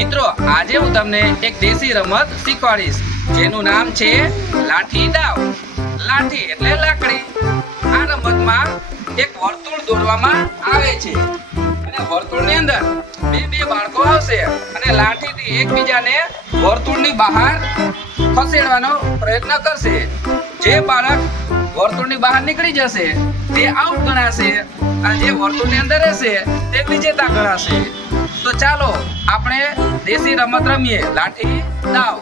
મિત્રો આજે હું તમને એક દેશી રમત શીખવાડીશ જેનું નામ છે લાઠી દાવ. લાઠી એટલે લાકડી. આ રમતમાં એક વર્તુળ દોરવામાં આવે છે અને વર્તુળની અંદર બે બાળકો આવશે અને લાઠીથી એકબીજાને વર્તુળની બહાર ખસેડવાનો પ્રયત્ન કરશે. જે બાળક વર્તુળની બહાર નીકળી જશે તે આઉટ ગણાશે અને જે વર્તુળની અંદર રહેશે તે વિજેતા ગણાશે. તો ચાલો આપણે દેશી રમત રમીએ, લાઠી દાવ.